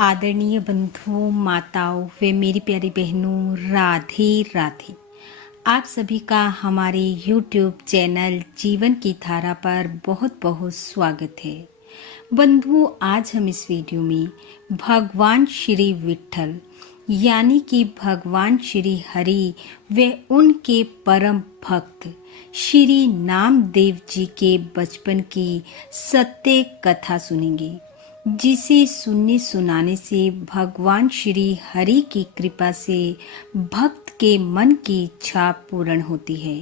आदरणीय बंधुओं, माताओं व मेरी प्यारी बहनों, राधे राधे। आप सभी का हमारे YouTube चैनल जीवन की धारा पर बहुत बहुत स्वागत है। बंधुओं, आज हम इस वीडियो में भगवान श्री विट्ठल यानी कि भगवान श्री हरि व उनके परम भक्त श्री नामदेव जी के बचपन की सत्य कथा सुनेंगे, जिसे सुनने सुनाने से भगवान श्री हरि की कृपा से भक्त के मन की इच्छा पूर्ण होती है।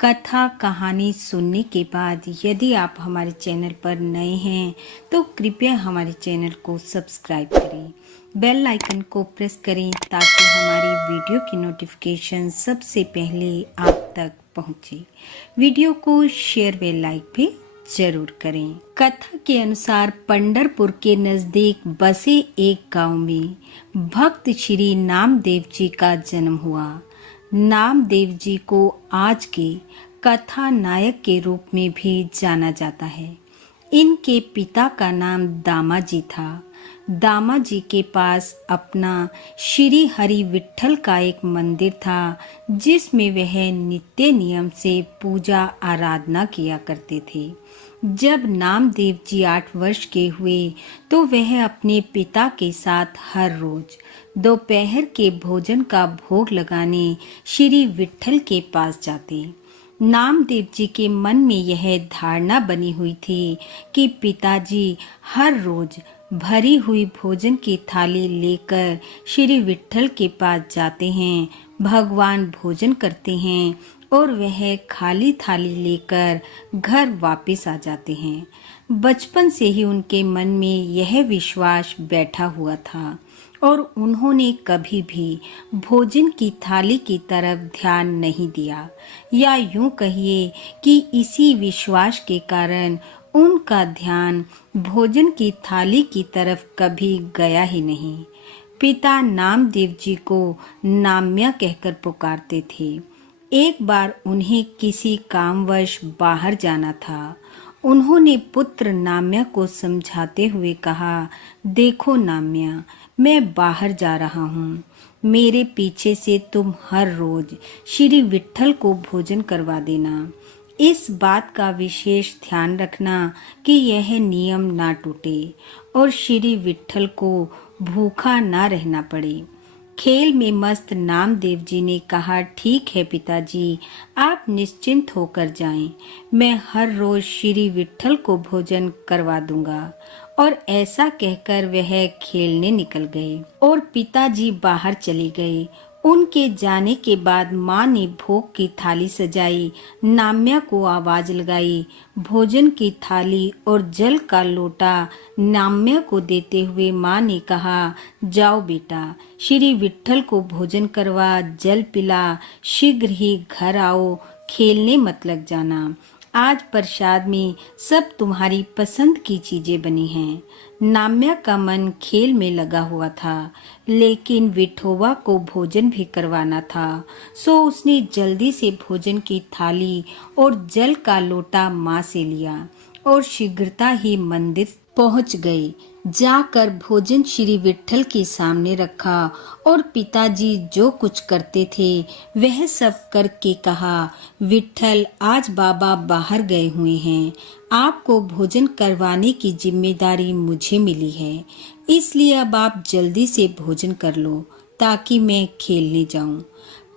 कथा कहानी सुनने के बाद यदि आप हमारे चैनल पर नए हैं तो कृपया हमारे चैनल को सब्सक्राइब करें, बेल आइकन को प्रेस करें ताकि हमारी वीडियो की नोटिफिकेशन सबसे पहले आप तक पहुंचे। वीडियो को शेयर व लाइक भी जरूर करें। कथा के अनुसार पंढरपुर के नजदीक बसे एक गांव में भक्त श्री नामदेव जी का जन्म हुआ। नामदेव जी को आज के कथा नायक के रूप में भी जाना जाता है। इनके पिता का नाम दामा जी था। दामा जी के पास अपना श्री हरि विट्ठल का एक मंदिर था, जिसमें वह नित्य नियम से पूजा आराधना किया करते थे। जब नामदेव जी 8 वर्ष के हुए तो वह अपने पिता के साथ हर रोज दोपहर के भोजन का भोग लगाने श्री विट्ठल के पास जाते। नामदेव जी के मन में यह धारणा बनी हुई थी कि पिताजी हर रोज भरी हुई भोजन की थाली लेकर श्री विट्ठल के पास जाते हैं, भगवान भोजन करते हैं और वह खाली थाली लेकर घर वापस आ जाते हैं। बचपन से ही उनके मन में यह विश्वास बैठा हुआ था और उन्होंने कभी भी भोजन की थाली की तरफ ध्यान नहीं दिया, या यूं कहिए कि इसी विश्वास के कारण उनका ध्यान भोजन की थाली की तरफ कभी गया ही नहीं। पिता नामदेव जी को नाम्या कहकर पुकारते थे। एक बार उन्हें किसी कामवश बाहर जाना था। उन्होंने पुत्र नाम्या को समझाते हुए कहा, देखो नाम्या, मैं बाहर जा रहा हूँ। मेरे पीछे से तुम हर रोज श्री विट्ठल को भोजन करवा देना। इस बात का विशेष ध्यान रखना कि यह नियम ना टूटे और श्री विट्ठल को भूखा ना रहना पड़े। खेल में मस्त नामदेव जी ने कहा, ठीक है पिताजी, आप निश्चिंत होकर जाएं। मैं हर रोज श्री विट्ठल को भोजन करवा दूंगा। और ऐसा कहकर वह खेलने निकल गए और पिताजी बाहर चले गए। उनके जाने के बाद माँ ने भोग की थाली सजाई, नाम्या को आवाज लगाई। भोजन की थाली और जल का लोटा नाम्या को देते हुए माँ ने कहा, जाओ बेटा, श्री विट्ठल को भोजन करवा, जल पिला, शीघ्र ही घर आओ, खेलने मत लग जाना। आज प्रसाद में सब तुम्हारी पसंद की चीजें बनी हैं। नाम्या का मन खेल में लगा हुआ था, लेकिन विठोबा को भोजन भी करवाना था, सो उसने जल्दी से भोजन की थाली और जल का लोटा माँ से लिया और शीघ्रता ही मंदिर पहुंच गए। जाकर भोजन श्री विट्ठल के सामने रखा और पिताजी जो कुछ करते थे वह सब करके कहा, विट्ठल, आज बाबा बाहर गए हुए हैं। आपको भोजन करवाने की जिम्मेदारी मुझे मिली है, इसलिए अब आप जल्दी से भोजन कर लो ताकि मैं खेलने जाऊं।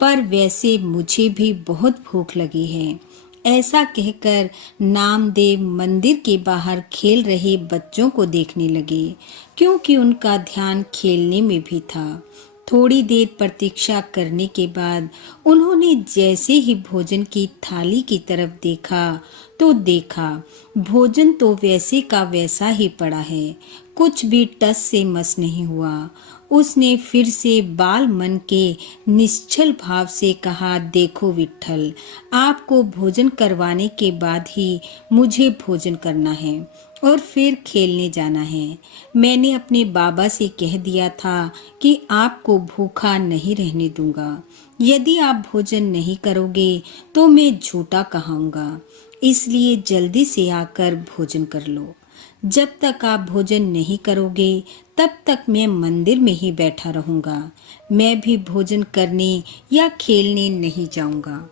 पर वैसे मुझे भी बहुत भूख लगी है। ऐसा कहकर नामदेव मंदिर के बाहर खेल रहे बच्चों को देखने लगे, क्योंकि उनका ध्यान खेलने में भी था। थोड़ी देर प्रतीक्षा करने के बाद उन्होंने जैसे ही भोजन की थाली की तरफ देखा तो देखा भोजन तो वैसे का वैसा ही पड़ा है, कुछ भी टस से मस नहीं हुआ। उसने फिर से बाल मन के निश्चल भाव से कहा, देखो विट्ठल, आपको भोजन करवाने के बाद ही मुझे भोजन करना है और फिर खेलने जाना है। मैंने अपने बाबा से कह दिया था कि आपको भूखा नहीं रहने दूंगा। यदि आप भोजन नहीं करोगे तो मैं झूठा कहाऊंगा, इसलिए जल्दी से आकर भोजन कर लो। जब तक आप भोजन नहीं करोगे तब तक मैं मंदिर में ही बैठा रहूंगा। मैं भी भोजन करने या खेलने नहीं जाऊंगा।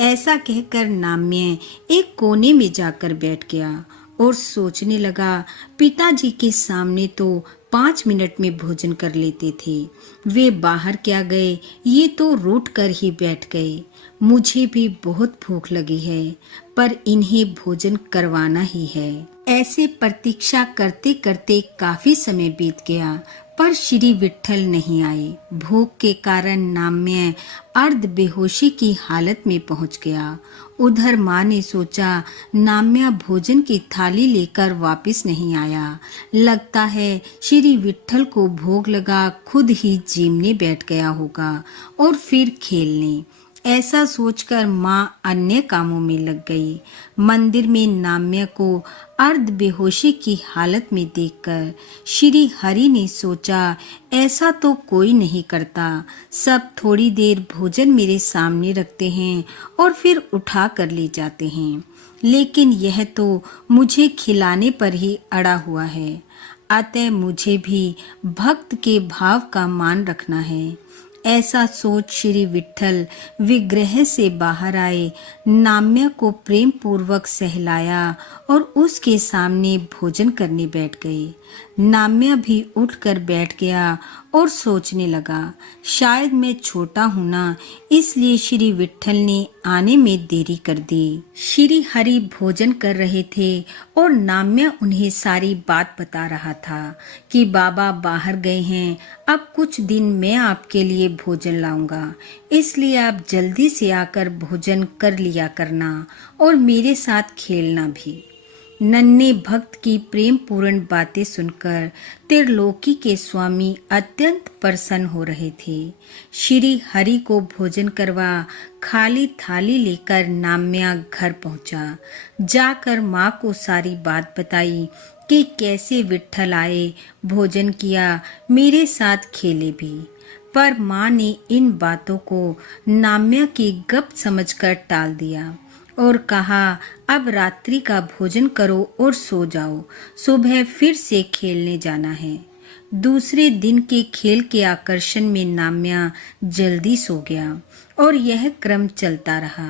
ऐसा कहकर नाम्य एक कोने में जाकर बैठ गया और सोचने लगा, पिताजी के सामने तो 5 मिनट में भोजन कर लेते थे। वे बाहर क्या गए, ये तो रूठ कर ही बैठ गए। मुझे भी बहुत भूख लगी है, पर इन्हें भोजन करवाना ही है। ऐसे प्रतीक्षा करते करते काफी समय बीत गया, पर श्री विट्ठल नहीं आए। भूख के कारण नाम्य अर्ध बेहोशी की हालत में पहुंच गया। उधर माँ ने सोचा, नाम्या भोजन की थाली लेकर वापस नहीं आया, लगता है श्री विट्ठल को भोग लगा, खुद ही जिमने बैठ गया होगा और फिर खेलने। ऐसा सोचकर माँ अन्य कामों में लग गई। मंदिर में नाम्य को अर्ध बेहोशी की हालत में देखकर श्री हरि ने सोचा, ऐसा तो कोई नहीं करता। सब थोड़ी देर भोजन मेरे सामने रखते हैं और फिर उठा कर ले जाते हैं, लेकिन यह तो मुझे खिलाने पर ही अड़ा हुआ है। अतः मुझे भी भक्त के भाव का मान रखना है। ऐसा सोच श्री विट्ठल विग्रह से बाहर आए, नाम्य को प्रेम पूर्वक सहलाया और उसके सामने भोजन करने बैठ गए। नाम्य भी उठकर बैठ गया और सोचने लगा, शायद मैं छोटा हूं ना, इसलिए श्री विट्ठल ने आने में देरी कर दी। श्री हरि भोजन कर रहे थे और नाम्य उन्हें सारी बात बता रहा था कि बाबा बाहर गए हैं, अब कुछ दिन मैं आपके लिए भोजन लाऊंगा, इसलिए आप जल्दी से आकर भोजन कर लिया करना और मेरे साथ खेलना भी। नन्हे भक्त की प्रेम पूर्ण बातें सुनकर त्रिलोकी के स्वामी अत्यंत प्रसन्न हो रहे थे। श्री हरि को भोजन करवा खाली थाली लेकर नाम्या घर पहुंचा। जाकर माँ को सारी बात बताई कि कैसे विट्ठल आए, भोजन किया, मेरे साथ खेले भी। पर माँ ने इन बातों को नाम्या की गप समझकर टाल दिया और कहा, अब रात्रि का भोजन करो और सो जाओ, सुबह फिर से खेलने जाना है। दूसरे दिन के खेल के आकर्षण में नाम्या जल्दी सो गया और यह क्रम चलता रहा।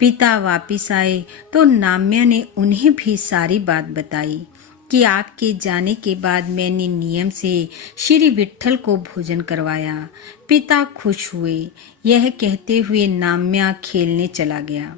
पिता वापिस आए तो नाम्या ने उन्हें भी सारी बात बताई कि आपके जाने के बाद मैंने नियम से श्री विट्ठल को भोजन करवाया। पिता खुश हुए। यह कहते हुए नाम्या खेलने चला गया।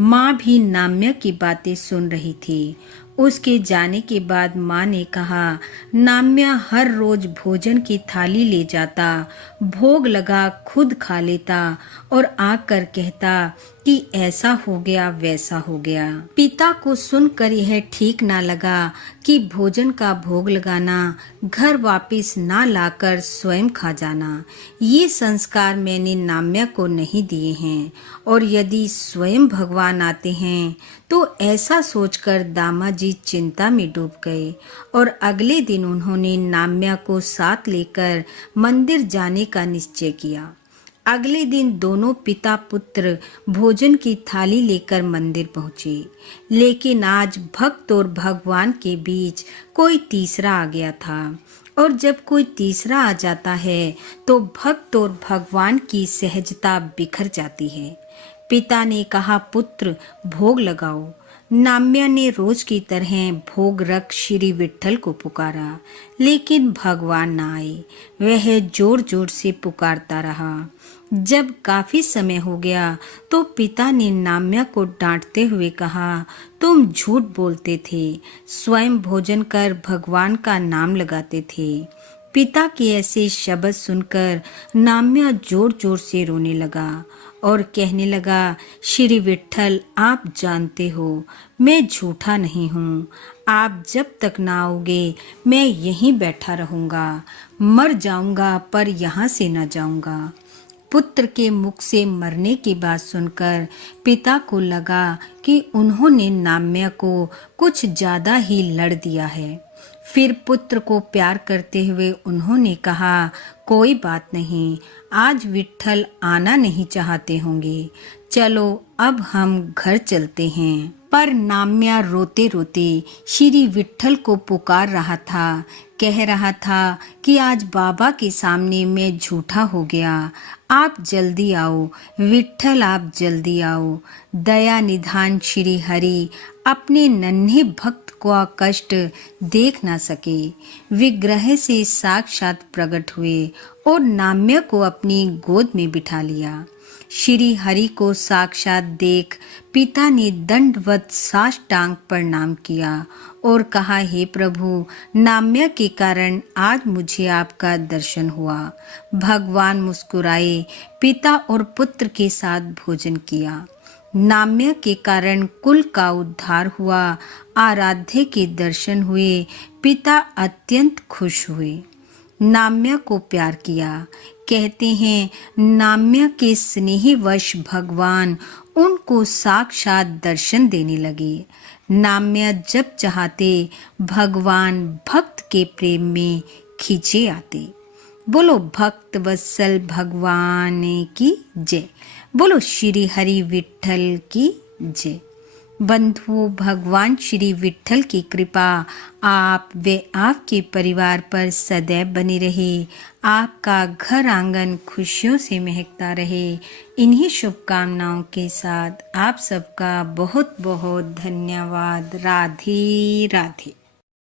माँ भी नाम्या की बातें सुन रही थी। उसके जाने के बाद माँ ने कहा, नाम्या हर रोज भोजन की थाली ले जाता, भोग लगा खुद खा लेता और आकर कहता कि ऐसा हो गया वैसा हो गया। पिता को सुनकर यह ठीक ना लगा कि भोजन का भोग लगाना, घर वापस ना लाकर स्वयं खा जाना, ये संस्कार मैंने नाम्या को नहीं दिए हैं और यदि स्वयं भगवान आते हैं तो ऐसा सोचकर दामाजी चिंता में डूब गए और अगले दिन उन्होंने नाम्या को साथ लेकर मंदिर जाने का निश्चय किया। अगले दिन दोनों पिता पुत्र भोजन की थाली लेकर मंदिर पहुंचे, लेकिन आज भक्त और भगवान के बीच कोई तीसरा आ गया था और जब कोई तीसरा आ जाता है तो भक्त और भगवान की सहजता बिखर जाती है। पिता ने कहा, पुत्र भोग लगाओ। नाम्या ने रोज की तरह भोग रख श्री विट्ठल को पुकारा, लेकिन भगवान न आए। वह जोर जोर से पुकारता रहा। जब काफी समय हो गया तो पिता ने नाम्या को डांटते हुए कहा, तुम झूठ बोलते थे, स्वयं भोजन कर भगवान का नाम लगाते थे। पिता के ऐसे शब्द सुनकर नाम्या जोर जोर से रोने लगा और कहने लगा, श्री विट्ठल आप जानते हो मैं झूठा नहीं हूँ, आप जब तक ना आओगे मैं यहीं बैठा रहूँगा, मर जाऊँगा पर यहाँ से न जाऊँगा। पुत्र के मुख से मरने की बात सुनकर पिता को लगा कि उन्होंने नाम्या को कुछ ज्यादा ही लड़ दिया है। फिर पुत्र को प्यार करते हुए उन्होंने कहा, कोई बात नहीं, आज विट्ठल आना नहीं चाहते होंगे, चलो अब हम घर चलते हैं। पर नाम्या रोते रोते श्री विट्ठल को पुकार रहा था, कह रहा था कि आज बाबा के सामने मैं झूठा हो गया, आप जल्दी आओ विट्ठल, आप जल्दी आओ। दया निधान श्री हरि अपने नन्हे भक्त का कष्ट देख ना सके, विग्रह से साक्षात प्रकट हुए और नाम्या को अपनी गोद में बिठा लिया। श्री हरि को साक्षात देख पिता ने दंडवत साष्टांग प्रणाम किया और कहा, हे प्रभु, नाम्या के कारण आज मुझे आपका दर्शन हुआ। भगवान मुस्कुराए, पिता और पुत्र के साथ भोजन किया। नाम्या के कारण कुल का उद्धार हुआ, आराध्य के दर्शन हुए, पिता अत्यंत खुश हुए। नाम्या को प्यार किया। कहते हैं नाम्या के स्नेहवश भगवान उनको साक्षात दर्शन देने लगे। नाम्या जब चाहते भगवान भक्त के प्रेम में खींचे आते। बोलो भक्त वत्सल भगवान की जय, बोलो श्री हरि विट्ठल की जय। बंधुओं, भगवान श्री विट्ठल की कृपा आप व आपके परिवार पर सदैव बनी रहे, आपका घर आंगन खुशियों से महकता रहे। इन्हीं शुभकामनाओं के साथ आप सबका बहुत बहुत धन्यवाद। राधे राधे।